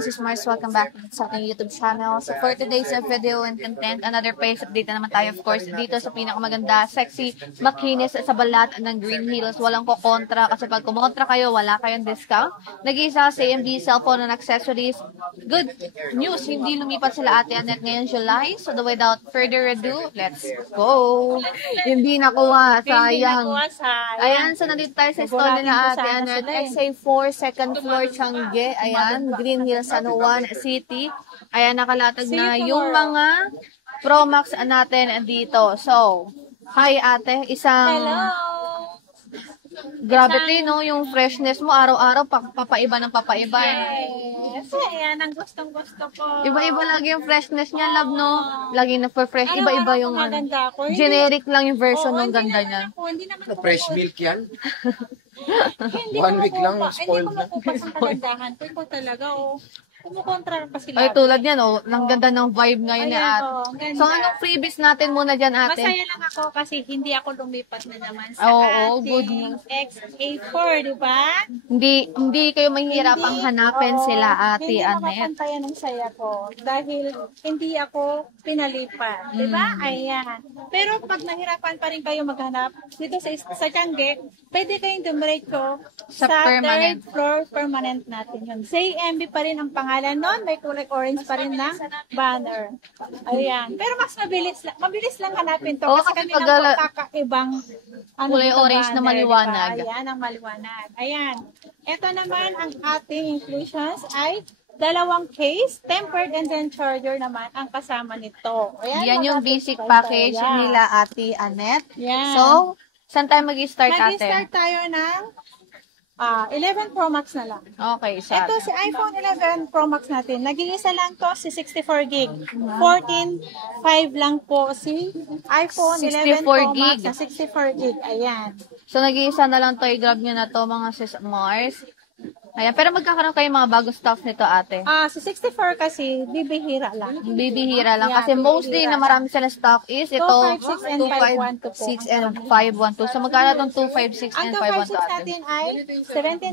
mga sis Mars, welcome back sa ating YouTube channel. So for today's video and content, another price update na naman tayo, of course, dito sa pinakamaganda, sexy, makinis sa balat ng Green Hills. Walang kukontra kasi pag kumontra kayo, wala kayong discount. Nag-iisa sa AMD cellphone and accessories. Good news, hindi lumipat sila Ate Annette ngayong July. So without further ado, let's go! Hindi nakuha, sayang. Ayan, so nandito tayo sa store nila Ate Annette. XA4, second floor, Changi. Ayan, Green Hills, San Juan City. Ayan, nakalatag na yung mga Pro Max natin dito. So, hi ate, isang... Hello! Grabe no, yung freshness mo, araw-araw, papaiba ng papaiba. Yes, ayan, ang gustong-gusto ko. Iba-iba lagi yung freshness niya, love, no? Lagi na for fresh, iba-iba yung generic lang yung version ng ganda niya. Fresh milk yan? 1 week lang, spoiled na. Hindi ko makupas ang kagandahan. Ito talaga, kumukontra pa sila. Ay, tulad yan, ang ganda ng vibe ngayon ni ate. So, anong freebies natin muna dyan, ate? Masaya lang ako kasi hindi ako lumipat na naman sa good ating XA4, di ba? Hindi kayo mahihirapang hanapin sila, Ate Annette. Annette. Hindi mapapantayan ng saya ko dahil hindi ako pinalipat, di ba? Ayan. Pero pag nahirapan pa rin kayo maghanap dito sa Changi, pwede kayong dumiretso Sa permanent. third floor permanent natin yun. CMB pa rin ang pangalan nun, may kulay orange pa rin na banner. Ayan. Pero mas mabilis lang hanapin to kasi kami lang kakaibang kulay orange na maliwanag. Diba? Ayan, ang maliwanag. Ayan. Ito naman ang ating inclusions ay dalawang case, tempered and then charger naman ang kasama nito. Ayan, yan yung basic package nila Ate Annette. Yan. So, saan tayo mag-start ate? Mag-start tayo ng 11 Pro Max na lang. Okay, sa Ito si iPhone 11 Pro Max natin. Nag-iisa lang to si 64 gig. 14.5 lang po si iPhone 11 Pro Max na 64 gig. Ayan. So, nag-iisa na lang to. I-grab nyo na to mga sis Mars. Ayan. Pero magkakaroon kayo mga bagong stuff nito, ate. Si 64 kasi, bibihira lang. Bibihira lang. Kasi mostly na marami sila stock is ito 256 and 512 and 512. So, magkano itong 256 and 512 Ang 256 ate? natin ay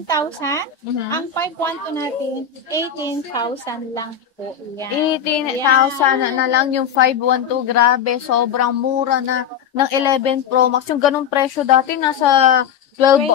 17,000. Ang 512 natin, 18,000 lang po. Yan. 18,000 na lang yung 512. Grabe, sobrang mura na ng 11 Pro Max. Yung ganung presyo dati, nasa 12,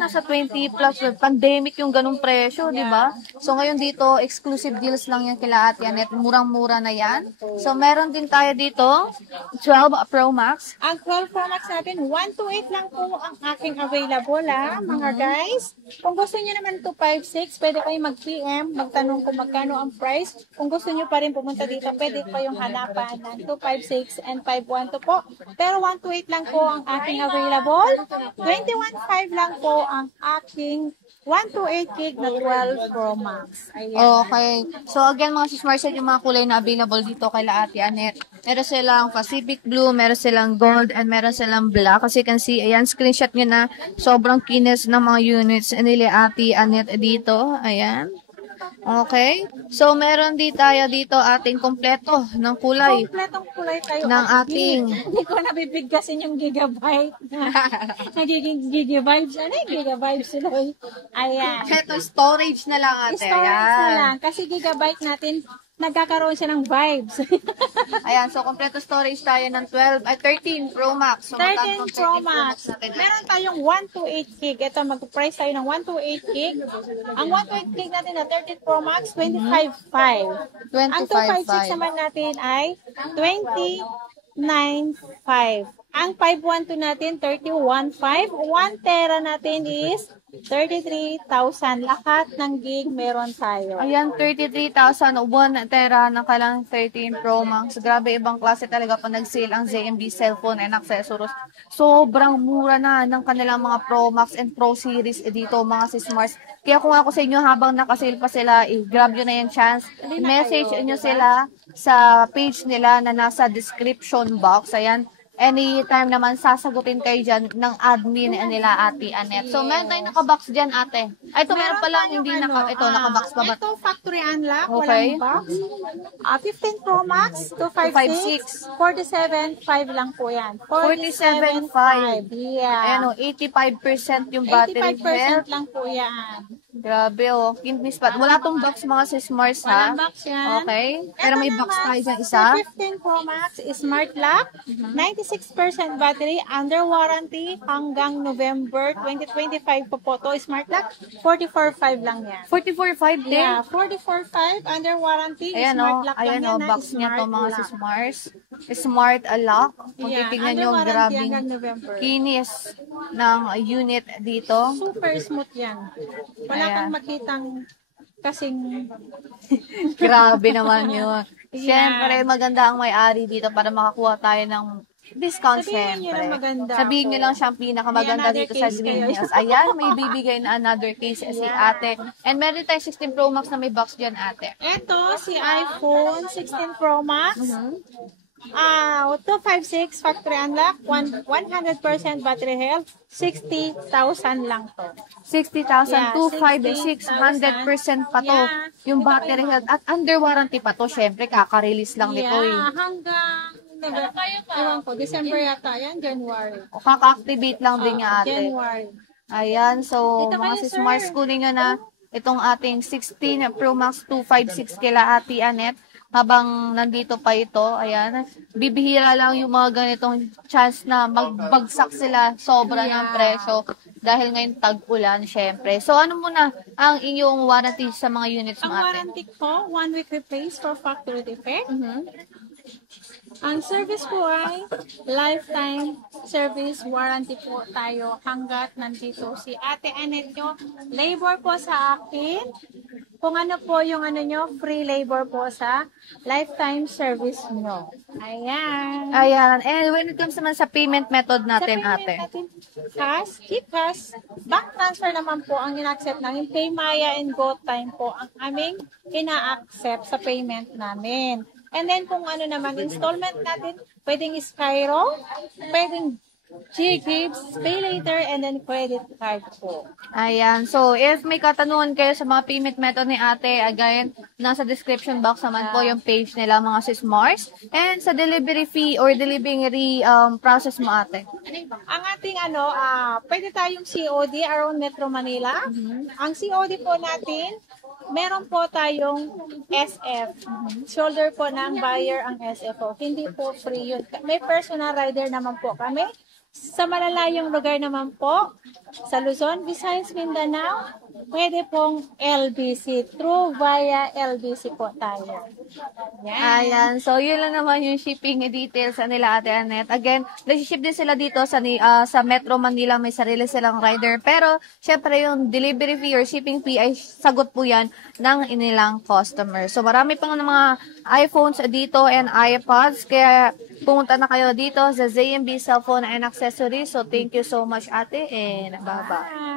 nasa 20 plus. Pandemic yung ganung presyo, di ba? So, ngayon dito, exclusive deals lang yan kila Ate Annette. Murang-mura na yan. So, meron din tayo dito, 12 Pro Max. Ang 12 Pro Max natin, 128 lang po ang aking available, mga guys. Kung gusto niyo naman 256, pwede kayong mag-PM, magtanong kung magkano ang price. Kung gusto niyo pa rin pumunta dito, pwede kayong hanapan ng 256 and 512 po. Pero 128 lang po ang aking available. 21.5 lang po ang aking 128 gig na 12 Pro Max. Ayan. Okay. So, again, mga sis Marcel, yung mga kulay na available dito kay Ate Annette. Meron silang Pacific Blue, meron silang Gold, and meron silang Black. Kasi you can see, ayan, screenshot nyo na sobrang kinis ng mga units nila Ate Annette dito. Ayan. Okay. So, meron tayo dito ating kompleto ng kulay. Kompletong kulay tayo. Ng ating... Hindi ko nabibigkasin yung gigabyte. Nagiging gigabytes. Ano yung gigabytes sila? Ayan. Ito, storage na lang ate. Storage na lang. Kasi gigabyte natin, nagkakaroon siya ng vibes. Ayan, so kompleto storage tayo ng 13 Pro Max. So, 13 Pro Max. Meron tayong 128 gig. Ito, mag-price tayo ng 128 gig. Ang 128 gig natin na 13 Pro Max, 25.5. Ang 256 naman natin ay 29.5. Ang 512 natin, 31.5. 1 tera natin is 33,000. Lahat ng gig meron tayo. Ayan, 33,000. 1 tera ng kalang 13 Pro Max. Grabe, ibang klase talaga pag nag-sale ang ZMB cellphone and accessories. Sobrang mura na ng kanilang mga Pro Max and Pro Series dito, mga sis Mars. Kaya kung ako sa inyo, habang nakasale pa sila, i-grab nyo na yung chance. Message nyo sila sa page nila na nasa description box. Ayan. Anytime naman sasagutin kayo dyan ng admin nila Ate Annette. So, meron tayong nakabox dyan, ate. Ay, ito meron pala, hindi nakabox pa ba? Ito, factory unlock, okay. Walang box. 15 Pro Max, 256, 47.5 lang po yan. 47.5. Yeah. Ayan o, 85% yung battery 85% lang po yan. Grabe, oh. Kidney spot. Wala tong box mga sis Mars, ha? Walang box yan. Okay. Pero may box tayo dyan isa. Si 15 Pro Max Smart Lock, 96% battery, under warranty hanggang November 2025 po to. Smart Lock, 44.5 lang yan. 44.5 din. Yeah, 44.5 under warranty. Ayan, Smart oh. Lock Ayan, lang yan. oh. na Box niya to Smart mga Lock. sis Mars. Smart lock. Kung Yeah, titignan under nyo, warranty grabing hanggang November. kinis ng unit dito. Super smooth yan. Wala Ayan. kang makitang kasing Grabe naman yun. Yeah. Siyempre, maganda ang may-ari dito para makakuha tayo ng discount, Sabihin nyo siyempre. na maganda Sabihin nyo ako. lang siyang pinakamaganda May another dito sa case Green kayo. Hills. Ayan, may bibigay na another case si ate. And meron tayong 16 Pro Max na may box dyan, ate. Ito, si iPhone 16 Pro Max. Mhm. 256 factory unlock, 100% battery health, 60,000 lang to. 60,000, Yeah, 256, 100% pa to. Yeah. Yung battery health. At under warranty pa to. Siyempre, kaka-release lang nito eh. Hanggang ewan ko, December yata yan, January. O kaka-activate lang din niya ate. January. Ayan, so Dito mga kayo, sis sir. Mars, kunin nyo na itong ating 16 Pro Max 256 kila Ate Anet. Habang nandito pa ito, ayan, bibihira lang yung mga ganitong chance na magbagsak sila sobra ng presyo dahil ngayon tag-ulan, syempre. So, ano muna ang inyong warranty sa mga units Ang mo, ate? warranty ko, 1 week replace for factory defect. Mhm. Ang service po ay lifetime service warranty po tayo hanggat nandito si Ate Anet nyo. Labor po sa akin. Kung ano po yung ano nyo, free labor po sa lifetime service nyo. Ayan. Ayan, and when it comes naman sa payment method natin, Sa ate. payment natin, cash, cash, bank transfer naman po ang ina-accept namin. Paymaya and GoTime po ang aming ina-accept sa payment namin. And then kung ano naman, installment natin, pwedeng Skyro, pwedeng G-Gives, Pay Later, and then credit card po. Ayan. So, if may katanungan kayo sa mga payment method ni ate, again, nasa description box naman po yung page nila, mga sis Mars. And sa delivery fee or delivery process mo, ate. Ang ating pwede tayong COD around Metro Manila. Ang COD po natin, meron po tayong SF. Shoulder po ng buyer ang SF po. Hindi po free yun. May personal rider naman po kami. Sa malalayong lugar naman po, sa Luzon, Visayas, Mindanao, pwede pong LBC. Through via LBC po tayo. Yan. Ayan. So, yun lang naman yung shipping details nila, Ate Anet. Again, nag-ship din sila dito sa Metro Manila. May sarili silang rider. Pero, syempre, yung delivery fee or shipping fee ay sagot po yan ng inilang customer. So, marami pang mga iPhones dito and iPods. Kaya, pumunta na kayo dito sa ZMB Cellphone and Accessories. So, thank you so much, ate, and bye-bye. Bye.